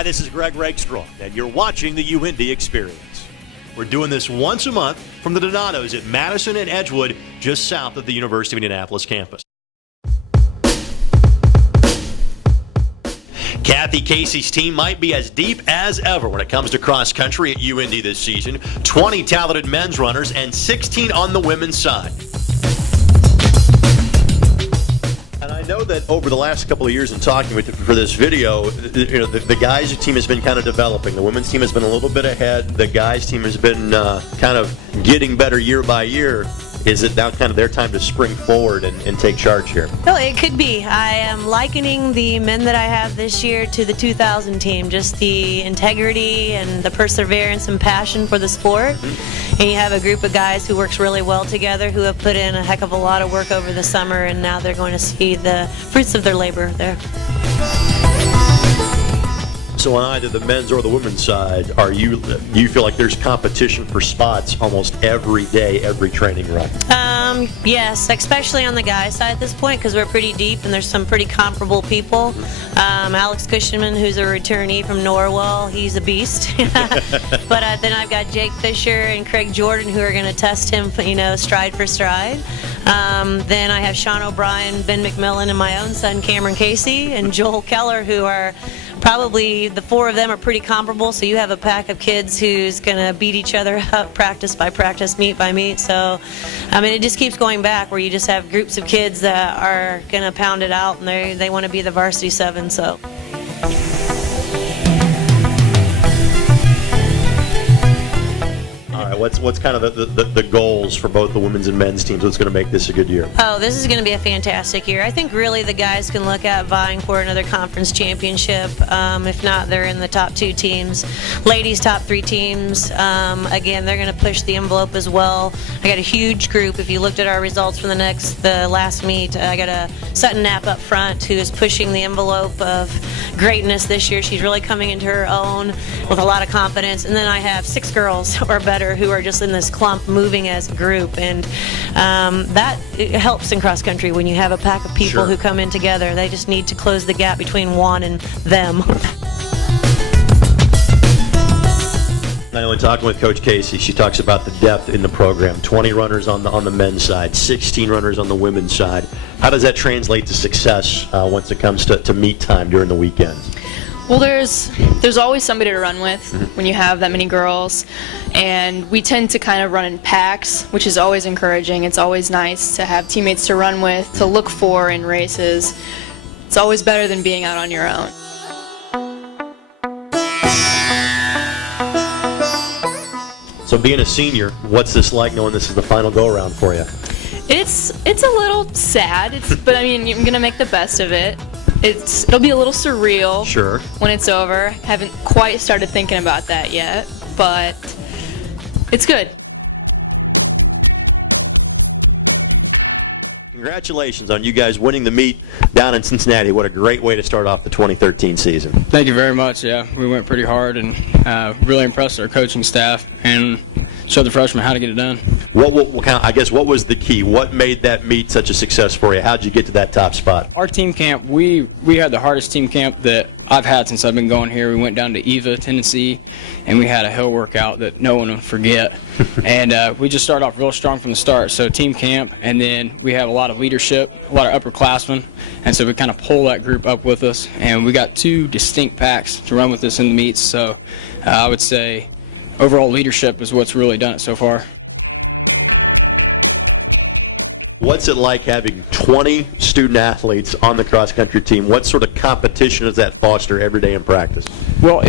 Hi, this is Greg Rakestraw, and you're watching the UIndy Xperience. We're doing this once a month from the Donatos at Madison and Edgewood, just south of the University of Indianapolis campus. Kathy Casey's team might be as deep as ever when it comes to cross country at UIndy this season. 20 talented men's runners and 16 on the women's side. And I know that over the last couple of years in talking with for this video, the guys' team has been kind of developing. The women's team has been a little bit ahead. The guys' team has been kind of getting better year by year. Is it now kind of their time to spring forward and take charge here? Well, it could be. I am likening the men that I have this year to the 2000 team, just the integrity and the perseverance and passion for the sport. And you have a group of guys who works really well together, who have put in a heck of a lot of work over the summer, and now they're going to see the fruits of their labor there. So on either the men's or the women's side, do you feel like there's competition for spots almost every day, every training run? Yes, especially on the guys' side at this point, because we're pretty deep and there's some pretty comparable people. Alex Cushman, who's a returnee from Norwell, he's a beast. But then I've got Jake Fisher and Craig Jordan, who are going to test him, stride for stride. Then I have Sean O'Brien, Ben McMillan, and my own son Cameron Casey, and Joel Keller, who are probably, the four of them are pretty comparable, so you have a pack of kids who's going to beat each other up practice by practice, meet by meet. So, it just keeps going back where you just have groups of kids that are going to pound it out, and they want to be the varsity seven. So. What's kind of the goals for both the women's and men's teams? What's going to make this a good year? Oh, this is going to be a fantastic year. I think really the guys can look at vying for another conference championship. If not, they're in the top two teams. Ladies, top three teams. Again, they're going to push the envelope as well. I got a huge group. If you looked at our results from the last meet, I got a Sutton Knapp up front who is pushing the envelope of greatness this year. She's really coming into her own with a lot of confidence. And then I have 6 girls or better who are just in this clump moving as a group, and that helps in cross country when you have a pack of people who come in together. They just need to close the gap between one and them. I know in talking with Coach Casey, she talks about the depth in the program. 20 runners on the men's side, 16 runners on the women's side. How does that translate to success once it comes to meet time during the weekends? Well, there's always somebody to run with when you have that many girls, and we tend to kind of run in packs, which is always encouraging. It's always nice to have teammates to run with, to look for in races. It's always better than being out on your own. So being a senior, what's this like knowing this is the final go-around for you? It's a little sad, but I'm going to make the best of it. It'll be a little surreal when it's over. Haven't quite started thinking about that yet, but it's good. Congratulations on you guys winning the meet down in Cincinnati. What a great way to start off the 2013 season. Thank you very much. Yeah, we went pretty hard and really impressed our coaching staff and showed the freshmen how to get it done. What was the key? What made that meet such a success for you? How'd you get to that top spot? Our team camp, we had the hardest team camp that I've had since I've been going here. We went down to Eva, Tennessee, and we had a hill workout that no one will forget. And we just started off real strong from the start. So team camp, and then we have a lot of leadership, a lot of upperclassmen, and so we kind of pull that group up with us. And we got 2 distinct packs to run with us in the meets. So I would say overall leadership is what's really done it so far. What's it like having 20 student athletes on the cross-country team? What sort of competition does that foster every day in practice? Well,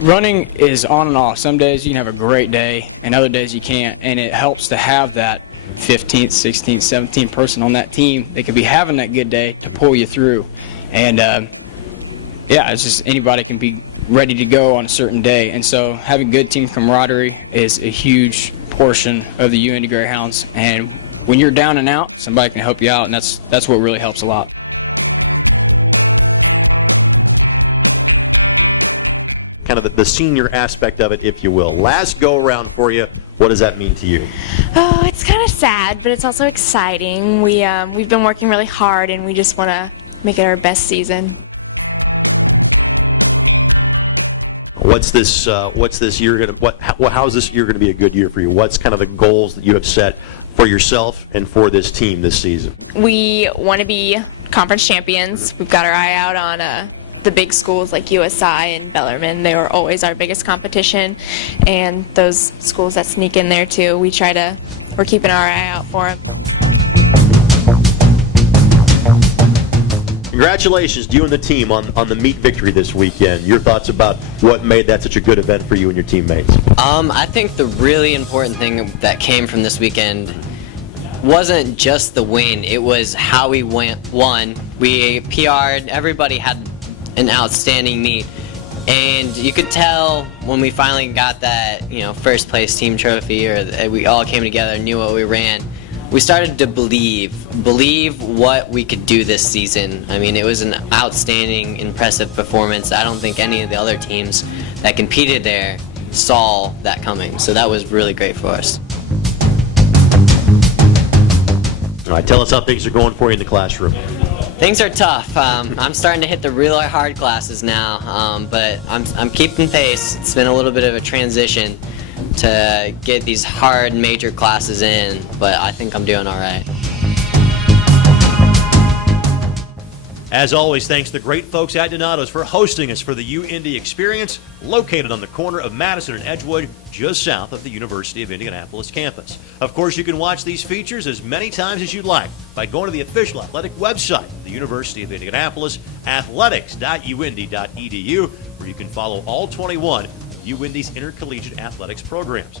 running is on and off. Some days you can have a great day, and other days you can't, and it helps to have that 15th, 16th, 17th person on that team that could be having that good day to pull you through. And, it's just anybody can be ready to go on a certain day. And so having good team camaraderie is a huge portion of the UIndy Greyhounds. And when you're down and out, somebody can help you out, and that's what really helps a lot. Kind of the senior aspect of it, if you will. Last go-around for you, what does that mean to you? Oh, it's kind of sad, but it's also exciting. We've been working really hard, and we just want to make it our best season. What's this year how's this year gonna be a good year for you? What's kind of the goals that you have set for yourself and for this team this season? We want to be conference champions. We've got our eye out on the big schools like USI and Bellarmine. They were always our biggest competition, and those schools that sneak in there too. We're keeping our eye out for them. Congratulations to you and the team on the meet victory this weekend. Your thoughts about what made that such a good event for you and your teammates? I think the really important thing that came from this weekend wasn't just the win, it was how we won. We PR'd, everybody had an outstanding meet, and you could tell when we finally got that, first place team trophy, or we all came together and knew what we ran. We started to believe what we could do this season. I mean, it was an outstanding, impressive performance. I don't think any of the other teams that competed there saw that coming, so that was really great for us. All right, tell us how things are going for you in the classroom. Things are tough. I'm starting to hit the really hard classes now, but I'm keeping pace. It's been a little bit of a transition to get these hard major classes in, but I think I'm doing all right. As always, thanks to the great folks at Donato's for hosting us for the UIndy Xperience, located on the corner of Madison and Edgewood, just south of the University of Indianapolis campus. Of course, you can watch these features as many times as you'd like by going to the official athletic website, the University of Indianapolis, athletics.uindy.edu, where you can follow all 21 UIndy's intercollegiate athletics programs.